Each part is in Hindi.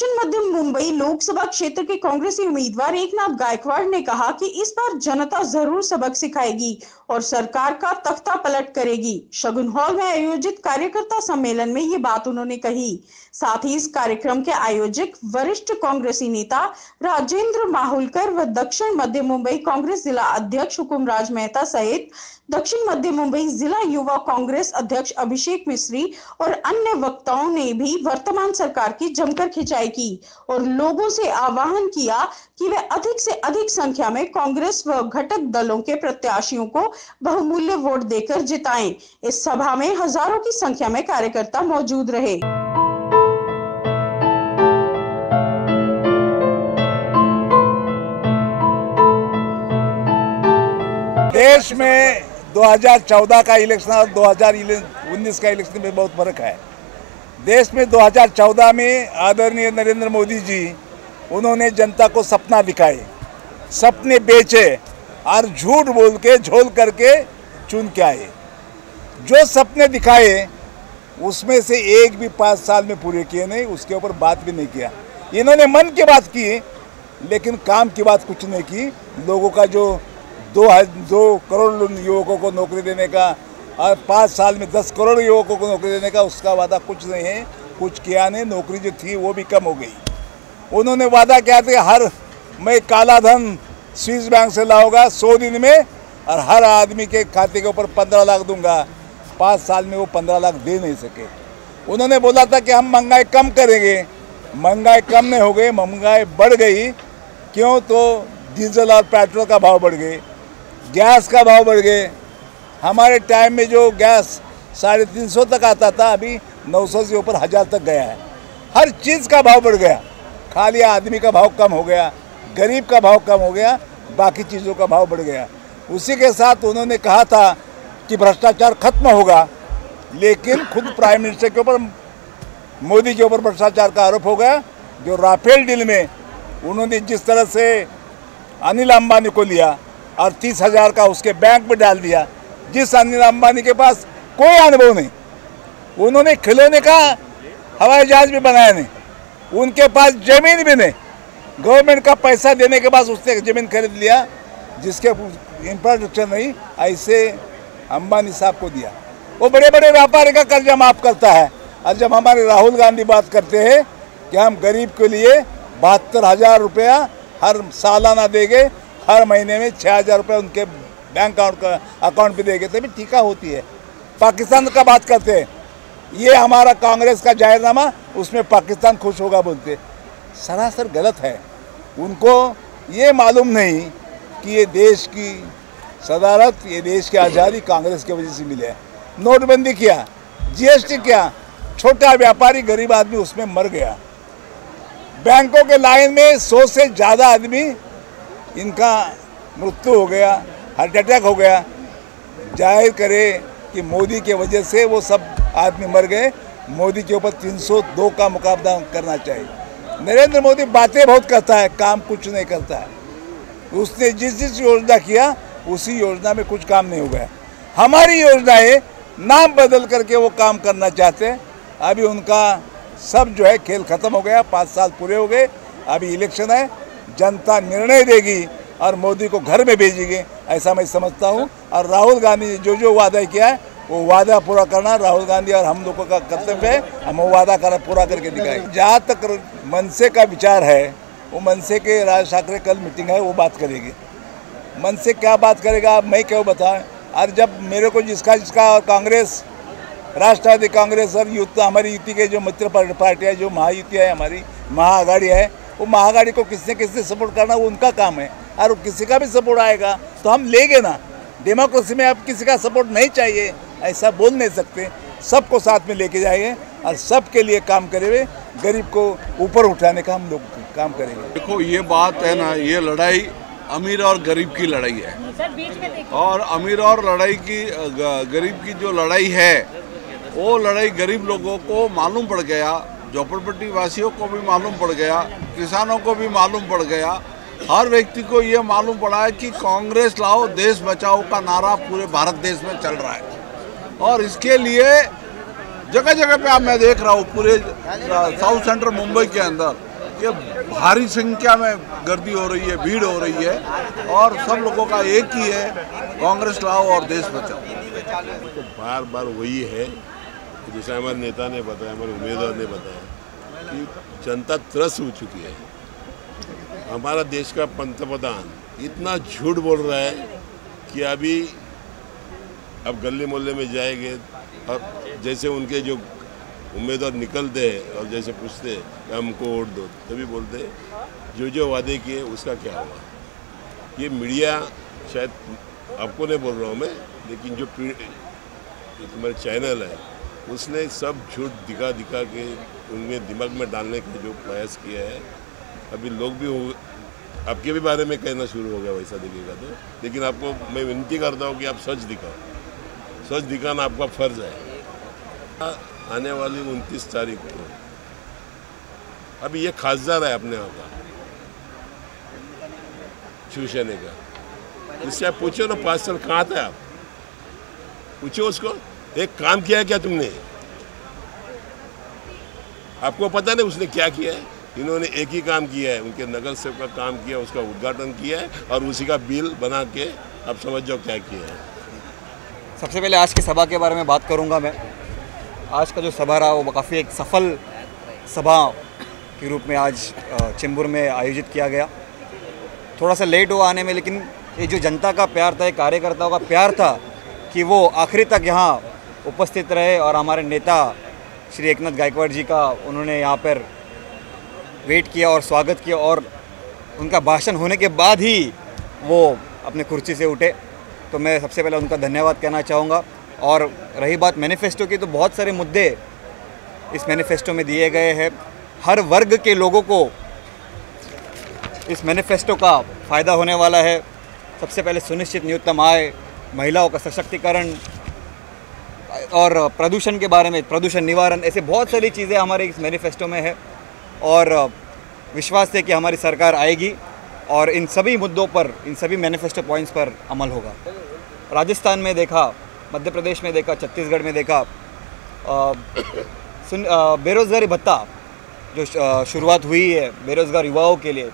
दक्षिण मध्य मुंबई लोकसभा क्षेत्र के कांग्रेसी उम्मीदवार एकनाथ गायकवाड़ ने कहा कि इस बार जनता जरूर सबक सिखाएगी और सरकार का तख्ता पलट करेगी। शगुन हॉल में आयोजित कार्यकर्ता सम्मेलन में ये बात उन्होंने कही। साथ ही इस कार्यक्रम के आयोजक वरिष्ठ कांग्रेसी नेता राजेंद्र माहुलकर व दक्षिण मध्य मुंबई कांग्रेस जिला अध्यक्ष हुकुमराज मेहता सहित दक्षिण मध्य मुंबई जिला युवा कांग्रेस अध्यक्ष अभिषेक मिश्री और अन्य वक्ताओं ने भी वर्तमान सरकार की जमकर खिंचाई की और लोगों से आह्वान किया कि वे अधिक से अधिक संख्या में कांग्रेस व घटक दलों के प्रत्याशियों को बहुमूल्य वोट देकर जिताएं। इस सभा में हजारों की संख्या में कार्यकर्ता मौजूद रहे। देश में 2014 का इलेक्शन और 2019 का इलेक्शन में बहुत फर्क है। देश में 2014 में आदरणीय नरेंद्र मोदी जी उन्होंने जनता को सपना दिखाए, सपने बेचे और झूठ बोल के झोल करके चुन के आए। जो सपने दिखाए उसमें से एक भी 5 साल में पूरे किए नहीं, उसके ऊपर बात भी नहीं किया। इन्होंने मन की बात की लेकिन काम की बात कुछ नहीं की। लोगों का जो 2 करोड़ युवकों को नौकरी देने का और 5 साल में 10 करोड़ युवकों को नौकरी देने का उसका वादा कुछ नहीं है, कुछ किया नहीं। नौकरी जो थी वो भी कम हो गई। उन्होंने वादा किया था हर मैं काला धन स्विस बैंक से लाऊंगा 100 दिन में और हर आदमी के खाते के ऊपर 15 लाख दूंगा। 5 साल में वो 15 लाख दे नहीं सके। उन्होंने बोला था कि हम महंगाई कम करेंगे, महंगाई कम नहीं हो गई, महंगाई बढ़ गई। क्यों? तो डीजल और पेट्रोल का भाव बढ़ गए, गैस का भाव बढ़ गए। हमारे टाइम में जो गैस 350 तक आता था अभी 900 से ऊपर 1000 तक गया है। हर चीज़ का भाव बढ़ गया। खाली आदमी का भाव कम हो गया, गरीब का भाव कम हो गया, बाकी चीज़ों का भाव बढ़ गया। उसी के साथ उन्होंने कहा था कि भ्रष्टाचार खत्म होगा, लेकिन खुद प्राइम मिनिस्टर के ऊपर मोदी के ऊपर भ्रष्टाचार का आरोप हो गया। जो राफेल डील में उन्होंने जिस तरह से अनिल अंबानी को लिया और 30,000 का उसके बैंक में डाल दिया, जिस अनिल अंबानी के पास कोई अनुभव नहीं, उन्होंने खिलौने का हवाई जहाज भी बनाया नहीं, उनके पास जमीन भी नहीं। गवर्नमेंट का पैसा देने के बाद उसने जमीन खरीद लिया जिसके इंफ्रास्ट्रक्चर नहीं, ऐसे अंबानी साहब को दिया। वो बड़े बड़े व्यापारी का कर्जा माफ करता है। और जब हमारे राहुल गांधी बात करते हैं कि हम गरीब के लिए 72,000 रुपया हर सालाना देंगे, हर महीने में 6,000 रुपये उनके बैंक अकाउंट पे देंगे, तभी टीका होती है। पाकिस्तान का बात करते हैं, ये हमारा कांग्रेस का जाहिरनामा, उसमें पाकिस्तान खुश होगा बोलते, सरासर गलत है। उनको ये मालूम नहीं कि ये देश की सदारत, ये देश की आज़ादी कांग्रेस की वजह से मिले है। नोटबंदी किया, जीएसटी किया, छोटा व्यापारी गरीब आदमी उसमें मर गया। बैंकों के लाइन में 100 से ज़्यादा आदमी इनका मृत्यु हो गया, हार्ट अटैक हो गया। जाहिर करे कि मोदी के वजह से वो सब आदमी मर गए। मोदी के ऊपर 302 का मुकाबला करना चाहिए। नरेंद्र मोदी बातें बहुत करता है, काम कुछ नहीं करता है। उसने जिस योजना किया उसी योजना में कुछ काम नहीं हो गया। हमारी योजनाएं नाम बदल करके वो काम करना चाहते हैं। अभी उनका सब जो है खेल खत्म हो गया, 5 साल पूरे हो गए। अभी इलेक्शन है, जनता निर्णय देगी और मोदी को घर में भेजेगी, ऐसा मैं समझता हूं। और राहुल गांधी ने जो वादा किया है वो वादा पूरा करना राहुल गांधी और हम लोगों का कर्तव्य है। हम वो वादा पूरा करके दिखाएंगे। जहाँ तक मनसे का विचार है, वो मनसे के राज ठाकरे कल मीटिंग है, वो बात करेगी। मनसे क्या बात करेगा अब मैं क्यों बताएं। और जब मेरे को जिसका और कांग्रेस, राष्ट्रवादी कांग्रेस और हमारी युति के जो मित्र पार्टियाँ, जो महायुति है, हमारी महाआघाड़ी है, वो महाआघाड़ी को किसने सपोर्ट करना वो उनका काम है। और किसी का भी सपोर्ट आएगा तो हम लेंगे ना। डेमोक्रेसी में अब किसी का सपोर्ट नहीं चाहिए, ऐसा बोल नहीं सकते। सबको साथ में लेके जाएंगे और सबके लिए काम करेंगे। गरीब को ऊपर उठाने का हम लोग काम करेंगे। देखो ये बात है ना, ये लड़ाई अमीर और गरीब की लड़ाई है। और अमीर और गरीब की जो लड़ाई है, वो लड़ाई गरीब लोगों को मालूम पड़ गया, झोपड़पट्टी वासियों को भी मालूम पड़ गया, किसानों को भी मालूम पड़ गया। हर व्यक्ति को ये मालूम पड़ा है कि कांग्रेस लाओ देश बचाओ का नारा पूरे भारत देश में चल रहा है। और इसके लिए जगह जगह पे आप मैं देख रहा हूँ, पूरे साउथ सेंट्रल मुंबई के अंदर कि भारी संख्या में गर्दी हो रही है, भीड़ हो रही है और सब लोगों का एक ही है, कांग्रेस लाओ और देश बचाओ। तो बार बार वही है जैसे हमारे नेता ने बताया, हमारे उम्मीदवार ने बताया कि जनता त्रस्त हो चुकी है। हमारा देश का पंतप्रधान इतना झूठ बोल रहा है कि अभी अब गली मोहल्ले में जाएंगे और जैसे उनके जो उम्मीदवार निकलते हैं और जैसे पूछते हैं कि हमको वोट दो, तभी बोलते हैं जो वादे किए उसका क्या हुआ। ये मीडिया शायद आपको नहीं बोल रहा हूँ मैं, लेकिन जो तुम्हारे चैनल है उसने सब झूठ दिखा के उनके दिमाग में डालने का जो प्रयास किया है। अभी लोग भी आपके भी बारे में कहना शुरू हो गया वैसा दिखेगा तो, लेकिन आपको मैं विनती करता हूँ कि आप सच दिखाओ, सच दिखाना आपका फर्ज है। आने वाली 29 तारीख को अभी ये खासदार है अपने वहाँ का शिवसेना का, इससे आप पूछो ना 5 साल कहाँ थे आप, पूछो उसको एक काम किया है क्या तुमने, आपको पता नहीं उसने क्या किया है। इन्होंने एक ही काम किया है, उनके नगर सेवक का काम किया, उसका उद्घाटन किया है और उसी का बिल बना के आप समझ जाओ क्या किया है। सबसे पहले आज की सभा के बारे में बात करूंगा मैं। आज का जो सभा रहा वो काफ़ी एक सफल सभा के रूप में आज चेंबूर में आयोजित किया गया। थोड़ा सा लेट हुआ आने में, लेकिन ये जो जनता का प्यार था, कार्यकर्ताओं का प्यार था कि वो आखिरी तक यहाँ उपस्थित रहे और हमारे नेता श्री एकनाथ गायकवाड़ जी का उन्होंने यहाँ पर वेट किया और स्वागत किया और उनका भाषण होने के बाद ही वो अपने कुर्सी से उठे। तो मैं सबसे पहले उनका धन्यवाद कहना चाहूँगा। और रही बात मैनिफेस्टो की, तो बहुत सारे मुद्दे इस मैनिफेस्टो में दिए गए हैं। हर वर्ग के लोगों को इस मैनिफेस्टो का फ़ायदा होने वाला है। सबसे पहले सुनिश्चित न्यूनतम आय, महिलाओं का सशक्तिकरण और प्रदूषण के बारे में, प्रदूषण निवारण, ऐसे बहुत सारी चीज़ें हमारे इस मैनिफेस्टो में है और विश्वास है कि हमारी सरकार आएगी और इन सभी मुद्दों पर, इन सभी मैनिफेस्टो पॉइंट्स पर अमल होगा। राजस्थान में देखा, मध्य प्रदेश में देखा, छत्तीसगढ़ में देखा, बेरोज़गारी भत्ता जो शुरुआत हुई है बेरोज़गार युवाओं के लिए,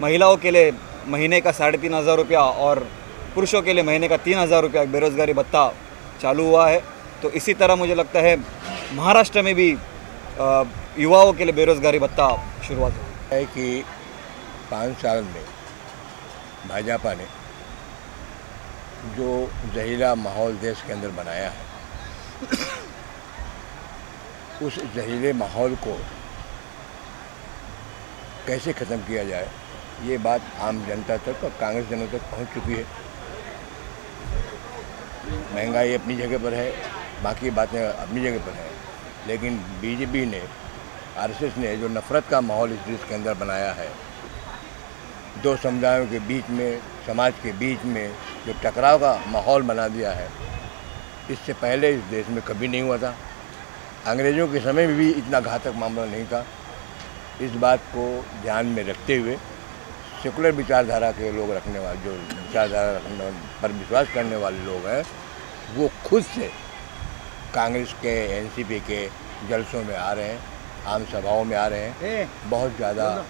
महिलाओं के लिए महीने का 3,500 रुपया और पुरुषों के लिए महीने का 3,000 रुपया बेरोज़गारी भत्ता चालू हुआ है। तो इसी तरह मुझे लगता है महाराष्ट्र में भी युवाओं के लिए बेरोज़गारी भत्ता शुरुआत हुई है कि 5 साल में भाजपा ने जो जहरीला माहौल देश के अंदर बनाया है, उस जहरीले माहौल को कैसे ख़त्म किया जाए, ये बात आम जनता तक और कांग्रेस जनता तक पहुंच चुकी है। महंगाई अपनी जगह पर है, बाकी बातें अपनी जगह पर है, लेकिन बीजेपी ने, आरएसएस ने जो नफ़रत का माहौल इस देश के अंदर बनाया है, दो समुदायों के बीच में, समाज के बीच में जो टकराव का माहौल बना दिया है, इससे पहले इस देश में कभी नहीं हुआ था। अंग्रेज़ों के समय में भी इतना घातक मामला नहीं था। इस बात को ध्यान में रखते हुए सेकुलर विचारधारा के लोग रखने वाले, जो विचारधारा रखने पर विश्वास करने वाले लोग हैं, वो खुद से कांग्रेस के, एनसीपी के जलसों में आ रहे हैं, आम सभाओं में आ रहे हैं। बहुत ज़्यादा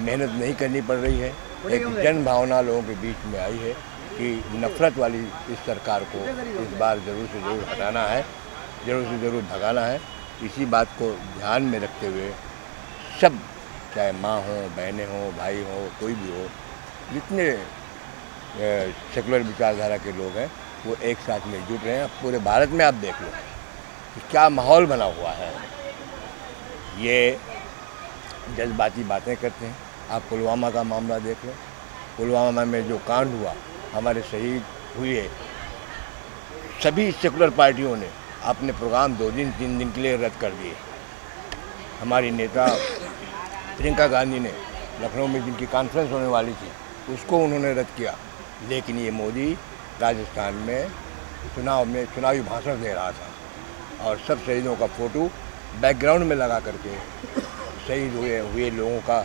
मेहनत नहीं करनी पड़ रही है। एक जन भावना लोगों के बीच में आई है कि नफ़रत वाली इस सरकार को इस बार ज़रूर से ज़रूर हटाना है, ज़रूर से ज़रूर भगाना है। इसी बात को ध्यान में रखते हुए सब, चाहे माँ हो, बहनें हो, भाई हो, कोई भी हो, जितने सेकुलर विचारधारा के लोग हैं वो एक साथ में जुट रहे हैं। पूरे भारत में आप देख लो कि क्या माहौल बना हुआ है। ये जज्बाती बातें करते हैं। आप पुलवामा का मामला देख लो, पुलवामा में जो कांड हुआ, हमारे शहीद हुए, सभी सेकुलर पार्टियों ने अपने प्रोग्राम 2 दिन 3 दिन के लिए रद्द कर दिए। हमारी नेता प्रियंका गांधी ने लखनऊ में जिनकी कॉन्फ्रेंस होने वाली थी, उसको उन्होंने रद्द किया। लेकिन ये मोदी राजस्थान में चुनावी भाषण दे रहा था और सब शहीदों का फ़ोटो बैकग्राउंड में लगा करके शहीद हुए लोगों का